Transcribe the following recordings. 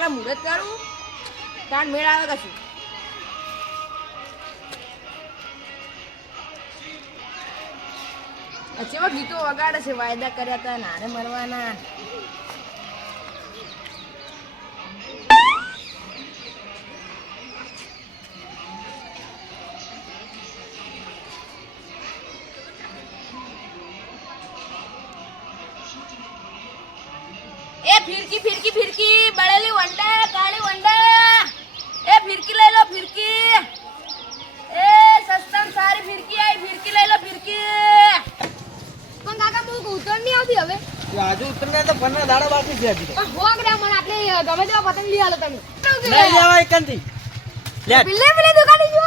પેલા મુહૂર્ત કરું તાણ મેળ આવે કશું? અચ્છા ગીતો વગાડે છે? વાયદા કર્યા હતા નાને મરવાના. એ ફિરકી ફિરકી ફિરકી બળેલી વંડા કાળી વંડા. એ ફિરકી લઈ લો ફિરકી. એ સસ્તમ સારી ફિરકી આવી ફિરકી લઈ લો ફિરકી. પણ કાકા બહુ ઉતર નહીં આવતી હવે. આજુ ઉતરને તો પંદર દાડા બાકી છે હજી હો ગ્રામ મને આટલે ગમે તેવા પતંગ લઈ આલો તમે. લઈ લેવાય કંથી લે. પેલે પેલે દુકાને જો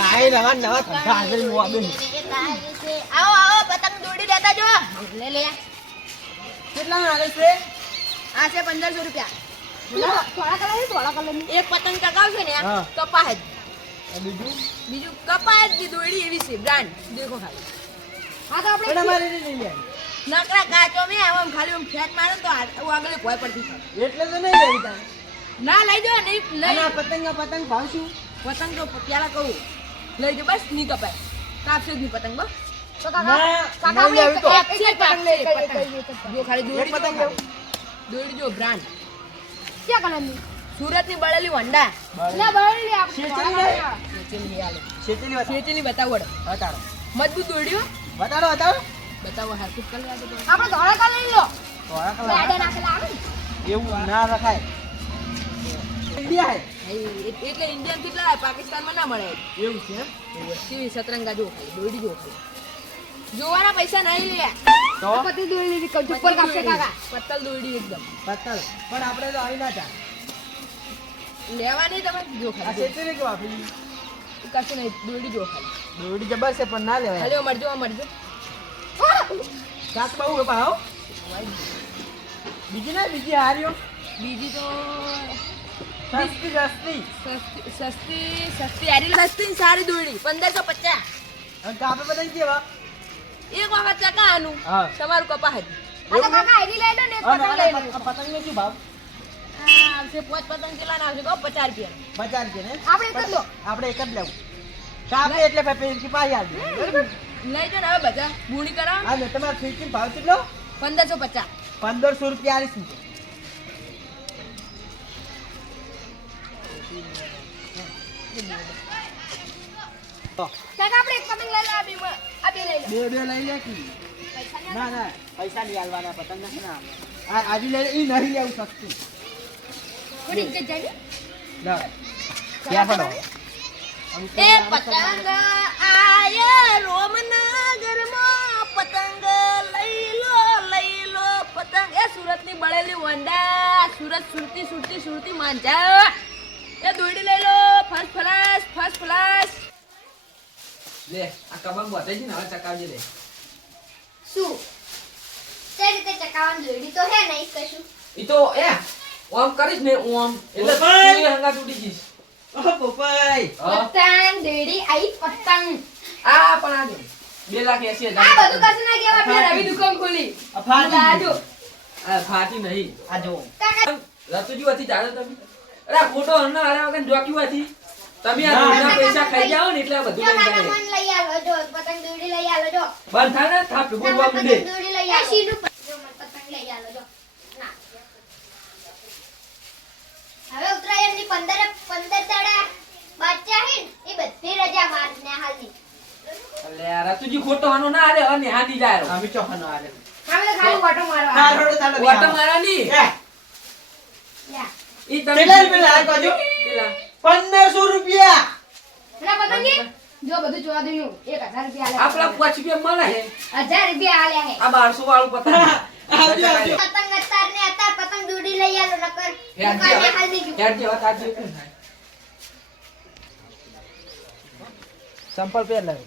આઈ નવા નવા ધંધા હાજર હું આવું આવો. આવો લેતા જો. લે લે. કેટલા આવે છે? આ છે પંદરસો રૂપિયા. થોડા કલર થોડા કલર એક પતંગ ચગાવશે ને હા. જ બીજું? બીજું કપાય જ દોડી એવી છે બ્રાન્ડ. દેખો ખાલી. હા તો આપણે અમારે લઈ લેવી. નકરા કાચો મે આમ ખાલી આમ ફેટ મારે ને તો આગળ ભોય પડતી. એટલે તો નહીં ના લઈ જો નહીં લઈ આ પતંગ પતંગ ભાવશું? પતંગ તો પેલા કહું. લઈ જો બસ નહીં કપાય. કાપશે જ નહીં પતંગ બસ. તો કાકા કાકા નહીં આપણે લેવી તો. એક એક પતંગ લઈ એક એક એક એક જો ખાલી એક પતંગ જો જો બ્રાન્ડ. ક્યાં કલર સુરતની બળેલી વંડા. ના બરાબર લે આપણે શેચલી થોડા લે. કલર. શેચેલી હાલો. શેતીલી બતાવો. શેચેલી બતાવો બતાડો મજબૂત દોડ્યો બતાડો બતાડો બતાવો હાથું કલર આપણે થોડા કલર લો. થોડા કલર ગાડા નાખેલા આવે એવું ના રખાય. ઇન્ડિયા હે. એટલે ઇન્ડિયન કેટલા પાકિસ્તાનમાં ના મળે. એવું છે સતરંગા જો ખાલી દોડી જો ખાલી. જોવાના પૈસા નહીં લે. તો? પતિ દોરી લીધી કઉ ચપ્પલ કાપશે કાકા. પત્તલ દોડી એકદમ. પત્તલ પણ આપણે તો આવી ના ચા લેવા નહીં તમે જો આ ખાલી શેતીલી કેવું આપી? કશું નહીં દોડી જો ખાલી. દોડી જબર છે પણ ના લેવાય. ખાલી મરજો મરજો. કાક બહુ ભાવ બીજી ના બીજી હાર્યો બીજી તો સસ્તી સસ્તી. સસ્તી સસ્તી સસ્તી આરી સસ્તી સારી દોડી પંદરસો પચાસ. અને કાપે બધા કેવા? એક વખત ચકાવાનું તમારું કપા હતી. પતંગ ને શું ભાવ? આવશે પોચ પતંગ કેટલા આવશે કહો પચાસ રૂપિયા. પચાસ ને? આપણે એક જ લો. આપણે એક જ લેવું. કાપે એટલે પછી પાછી આવી લઈ જો ને હવે બધા. બુણી કરાવો હા ને તમારે ફિરકી ભાવ કેટલો? પંદરસો પચાસ. પંદરસો રૂપિયા આલીશું તો કાકા આપણે એક પતંગ લઈ લો આ બે બે લઈ લો કી. ના ના પૈસા નહીં આલવાના પતંગ નથી ના આ આજે લઈ ઈ નહીં લેવું સસ્તું. થોડી ઇજ્જત જાય ના. ક્યાં પડો એ પતંગ આય રોમનગરમાં પતંગ લઈ લો લઈ લો પતંગ. એ સુરતની બળેલી વંડા સુરત સુરતી સુરતી સુરતી માંજા. એ દોડી લઈ લો. ફર્સ્ટ ફ્લાશ ફર્સ્ટ ક્લાસ લે આ કબાબ વધે છે ને હવે ચકાવજે લે શું તે રીતે ચકાવવાનું જોડી તો હે નહીં કશું ઈ તો એ ઓમ કરીશ ને ઓમ એટલે તું હંગા તૂટી જઈશ ઓ પપ્પાઈ પતંગ દોડી આઈ પતંગ આ પણ આ જો બે લાખ એસી આ બધું કશું ના કહેવાય આપણે રવિ દુકાન ખોલી આ ફાટી આજો જો આ ફાટી નહીં આજો જો કાકા રતુજી હતી જાડો તમે અરે ફોટો ખોટો હમણાં હારા વગર જોક્યું હતી તમે આ પૈસા ખાઈ જાઓ ને એટલે બધું લઈ જાય. આલો જો પતંગ દોડી લઈ આલો જો. બંધ થાય ને થાપ ના, મને પતંગ દોડી લઈ આલો શીનું પતંગ લઈ આલો જો. ના. હવે ઉત્તરાયણની પંદર પંદર દાડા બાચ્યા હે એ બધી રજા માર્ચને હાલની એટલે રતુજી ખોટો હાનો ના હારે અને હાથી જાય. અમે ચોખાનો આલે અમે ખાલી વાટો મારવા હા રોડ ચાલો ઓટો મારવાની? એ. ઈ તમે પેલા પેલા આ કાજુ? પેલા. પંદરસો રૂપિયા. પેલા પતંગી? જો બધું જોવા દઉં એક હજાર રૂપિયા આપણા પાંચ રૂપિયા મળે છે. હજાર રૂપિયા આલે હે આ બારસો વાળું પતંગ. પતંગ અત્યાર ને અત્યાર પતંગ દોડી લઈ આલો નકર દુકાને હાલ? સંપલ પે લાવ્યો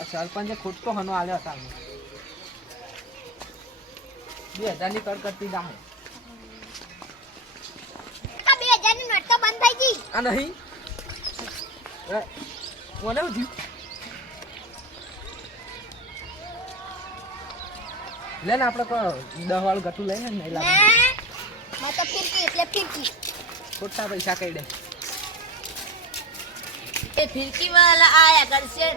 આ સરપંચે ખોટો હનો આલ્યો હતા બે હજારની કર કરતી ના બે હજારની નોટ તો બંધ થઈ ગઈ. આ નહીં? એ, કોને ઉઠ્યું લે ને આપણે કોઈ દહ વાળું ગટું લઈને નહીં લાવે ના માં ફિરકી એટલે ફિરકી. ખોટા પૈસા કહી દે. એ ફિરકી વાળા આયા કરશે.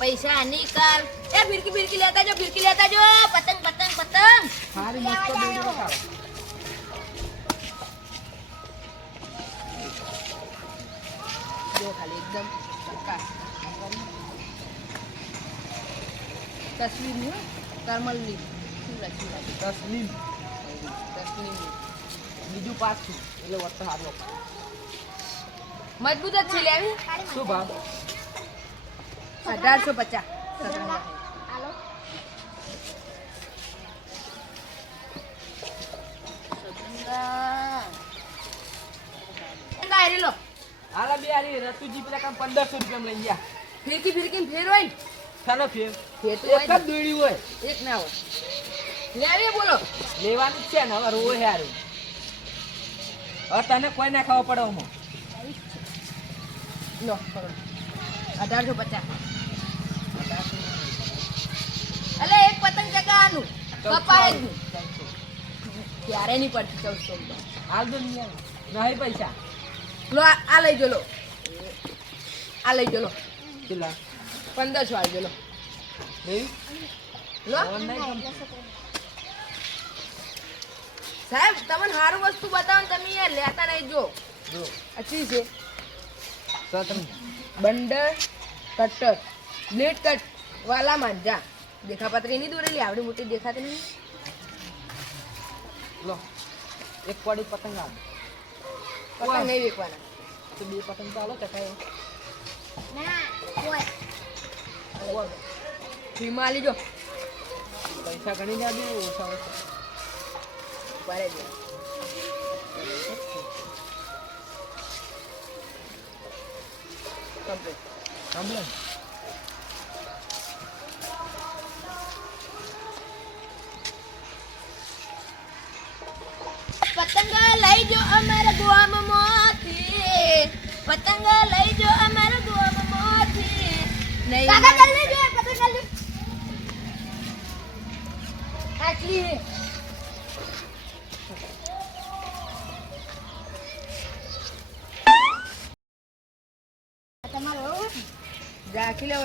પૈસા નિકાલ એ ફિરકી ફિરકી લેતા જો ફિરકી લેતા જો. પતંગ પતંગ પતંગ. સારી મસ્ત બતાવો. એકદમ તસવીરની હો, કરમલની. શું લખ્યું? તસલીમ તસવીરની. બીજું પાછું એટલે વસ્તુ સારું મજબૂત જ છે લેવી શું ભાવ? અઢારસો પચાસ. હાલો લો હાલા બે હારી રતુજી પેલા કામ પંદરસો રૂપિયા લઈ ગયા. ફિરકી ફિરકી ફેરવાય હોય શાનો ફેર. ફેરતું એક જ દોડી હોય. એક ના હોય. લેવી બોલો. લેવાનું છે ને હવે રોય હારું. હવે તને કોઈ ના ખાવા પડે હું લો અઢારસો પચાસ. અલે એક પતંગ ચગાવવાનું કપાય જ ક્યારે નહીં પડતી ચૌદસો હાલ તો નહીં નહીં પૈસા. લો આ લઈ જો લો. આ લઈ જો લો. કેટલા? પંદરસો આવી જો લો. સાહેબ તમને સારું વસ્તુ બતાવો તમે યાર લેતા નહીં જો. અચી છે? બંડર કટર બ્લેડ કટ વાલા માંજા દેખાપત્રી એની દોરેલી આવડી મોટી દેખાતી નહીં. લો. એક પડી પતંગ આવે પતંગ નહીં વેકવાના તો બે પતંગ ચાલો ચકાય ના ફ્રીમાં આલી જો પૈસા ઘણી દે ઓછા ઓછા બરે દે કમ્પ્લીટ કમ્પ્લેન પતંગ લઈ જો અમારા ગોવામાં નહીં કાકા જલ્દી જો પતંગ જલ્દી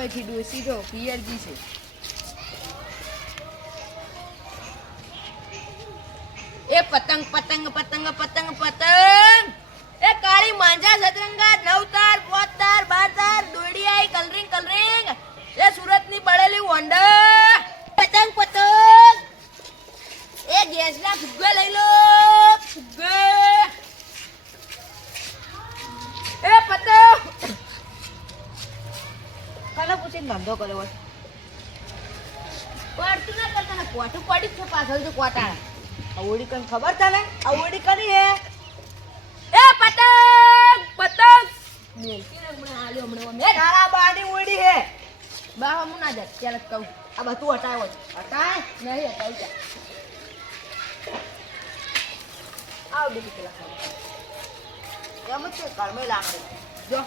આટલી ડોસી તો પિયરજી છે. એ પતંગ પતંગ પતંગ પતંગ પતંગ. એ કાળી માંજા સતરંગા સુરતની પડેલી વંડા પતંગ પતંગ. એ ગેસના ફુગ્ગા લઈ લો ફુગ્ગા. એ પતંગ. કાલે પૂછીને ધંધો કર્યો હોય. પડતું ના કરતા ને કોઠું પડી છે પાછળ જો કોટા આ કઈ ખબર તને? આ ઓડી કરી હે? એ પતંગ પતંગ. મેલકી ને હમણાં હાલ્યો હમણાં મેં તારા બાની ઉડી હે. બા હું ના જાય ત્યારે જ કહું આ બધું હટાવો હટાય નહીં હટાવું ત્યાં આવ બીજી પેલા. એમ જ છે ઘરમાં લાકડી જો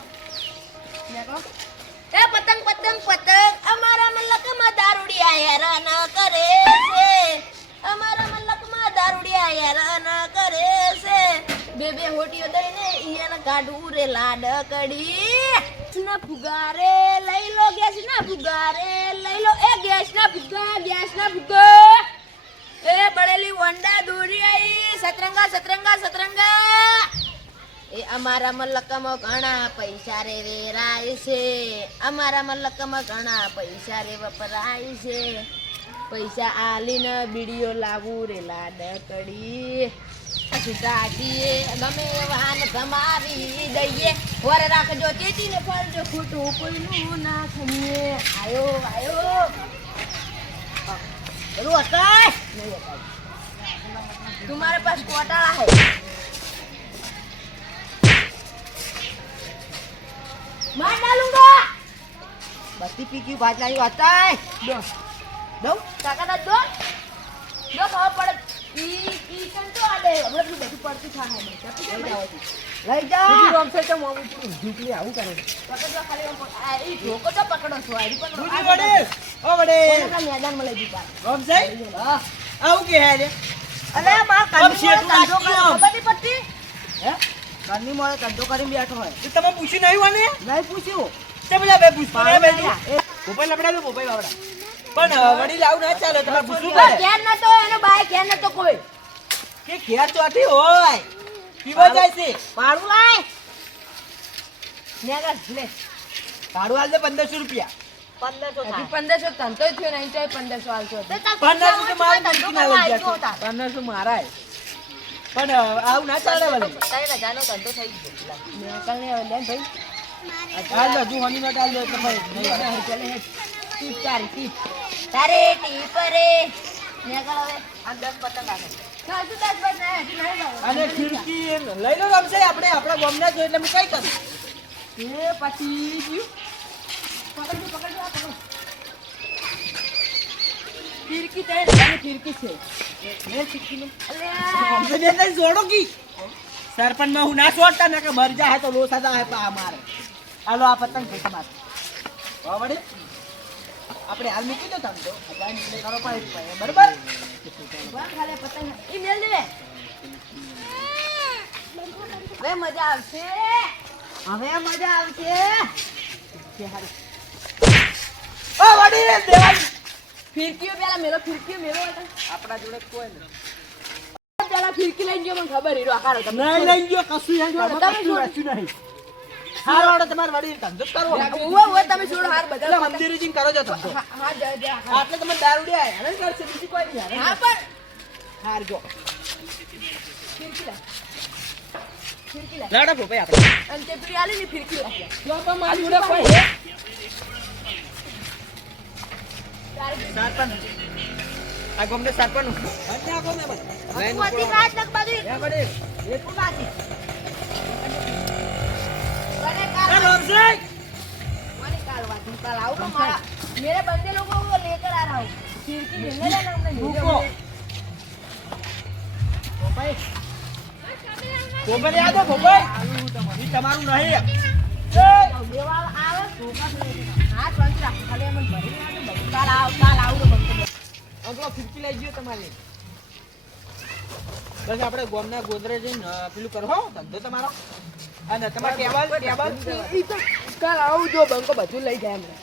મેં કહું એ પતંગ પતંગ પતંગ અમારા મલકમાં દારૂડિયા હેરાન કરે છે અમારા મલકમાં દારૂડિયા હેરાન કરે છે બે બે હોટીઓ દઈને ઈયાને કાઢું રે લાડકડી ના ફુગારે, લઈ લો ગેસ ના ફુગારે, લઈ લો. એ ગેસ ના ફુગા, ગેસ ના ફુગા. એ બળેલી વંડા દોરી આઈ. સતરંગા સતરંગા સતરંગા. એ અમારા મલકમાં ઘણા પૈસા રે વેરાય છે. અમારા મલકમાં ઘણા પૈસા રે વપરાય છે. પૈસા આલીને બીડીઓ લાવું રે લાડકડી સુટાટીએ ગમે વાન સમાવી દઈએ વર રાખજો ચેતીને ફરજો ખોટું કોઈનું ના ખમીએ આયો આયો બધું હટાય નહીં હટાય तुम्हारे पास कोटाला है मार डालूंगा બધી પીકી ભાત લાવી હટાય दो દઉં કાકા દા દો દો ખાવા પડે ઈ છે? લઈ તો મોમું પૂરું ઝૂકલી આવું કરે પકડો ખાલી આ ઈ ઢોકો તો પકડો છો આ પકડો દૂધી વડે ઓ વડે. કોને કા લઈ દીધા રમશે? હા. આવું કે હે અલે બા આમ. કરે, નહીં પડતી? હે? ઘરની મોડે ધંધો કરીને બેઠો હોય. તો તમે પૂછ્યું નહીં મને નહીં પૂછ્યું. તે પેલા બે લપડા દો ભોપાઈ બાવડા પણ વડી વડીલ આવું ના ચાલે તમારે પૂછવું તો પડે. ઘેર નતો એનો બાય ઘેર નતો કોઈ. કે ઘેર ચોથી હોય. પીવા જાય છે. ભાડું લાય. નેગર લે. ભાડું હાલ દે પંદરસો રૂપિયા. પંદરસો પંદરસો ધંધો થયો નહીં તોય પંદરસો આલશો. પંદરસો તો મારે ના લઈ પંદરસો મારા પણ આવું ના ચાલે વળી. ત્રણ હજારનો ધંધો થઈ ગયો. ભાઈ. હાલ દો, હજુ હની દો એટલે ટીપ તારી હવે આ દસ પતંગ. અને ખીડકી લઈ લો રમશે આપણે આપણા ગામના છો એટલે કઈ કરું એ પછી. પકડજો, પકડજો, પકડો. અને ફિરકી છે. જોડો કી. સરપંચમાં હું ના છોડતા ને કે મરજા હે તો લોસા જાય પા મારે. હાલો આ પતંગ છે તમારે વાહ વળી. આપણે હાલ મૂકી દો તમે તો. હજાર નીકળે કરો પણ બરાબર ખાલી પતંગ ઈ મેલ દે હવે મજા આવશે. હવે મજા આવશે. ઓ વડી દેવાય ફિરકીઓ પેલા મેલો ફિરકીઓ મેલો આપણા જોડે કોઈ નહીં. પેલા ફિરકી લઈ ગયો મને ખબર હીરો આકાર તમે નહીં લઈ ગયો કશું કશું નહીં. હારો હારો તમારે વડી ધંધો કરવો. ઓવે ઓવે તમે છોડો હાર બધા મંદિરે જઈને કરો છો ધંધો. હા હા જા જા આટલે તમે દારૂ દે હેરાન કરશે બીજી કોઈ નહીં હા પણ હાર જો. લાડો ભાઈ આપણે અને તે પેલી આલી ને ફિરકી લા. જો તો મારી જોડે કોઈ હે. સરપંચ આ ગોમને સરપંચ ના ગોમને બસ. હકુમતી કાચ લગ બાજુ. એ બડી એ કાલ રમશે મને કાલ વાત કાલ આવું તો મારા मेरे बंदे लोगों को लेकर आ रहा हूँ खिड़की मिलने देना हमने રૂકો ભાઈ ગોબર યાદ હો ભાઈ ઈ તમારું નહીં એ દેવાળ આવે ધોકા ફેરવી હાથ બંધ રાખ ખાલી એમ જ ભરી દેવાનું બધું. કાલ આવ કાલ આવું તો બંધ અંકલો ફિરકી લઈ ગયો તમારે બસ આપણે ગોમના ગોદરે જઈને અ, પેલું કરો હો ધંધો તમારો અને તમારે ટેબલ ટેબલ ઈ તો કાલ આવું જો બંકો બધું લઈ જાય એમને.